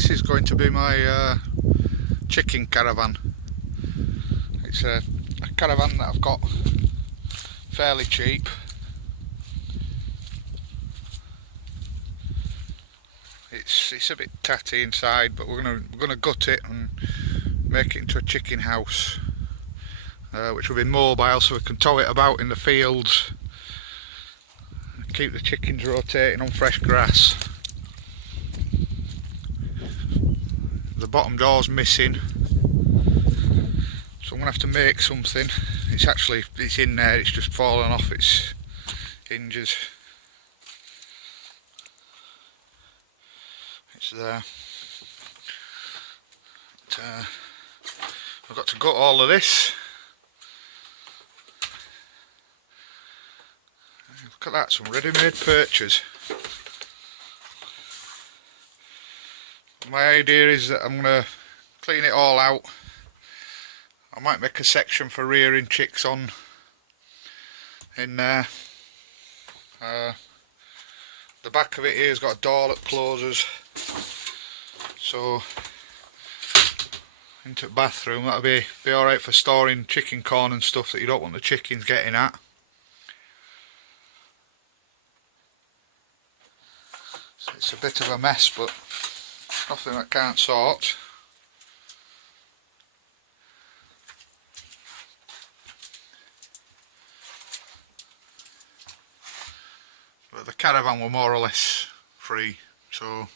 this is going to be my chicken caravan. It's a caravan that I've got fairly cheap. It's a bit tatty inside, but we're gonna gut it and make it into a chicken house, which will be mobile, so we can tow it about in the fields, keep the chickens rotating on fresh grass. The bottom door's missing, so I'm gonna have to make something. It's in there, it's just fallen off its hinges. It's there. I've got to gut all of this. Look at that, some ready-made perches. My idea is that I'm going to clean it all out. I might make a section for rearing chicks on in there. The back of it here has got a door that closes, so into the bathroom that'll be alright for storing chicken corn and stuff that you don't want the chickens getting at. So it's a bit of a mess, but nothing I can't sort. But the caravan were more or less free, so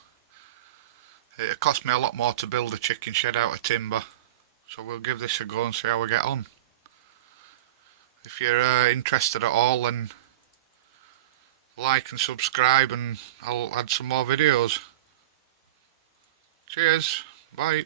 it cost me a lot more to build a chicken shed out of timber. So we'll give this a go and see how we get on. If you're interested at all, then like and subscribe and I'll add some more videos. Cheers, bye.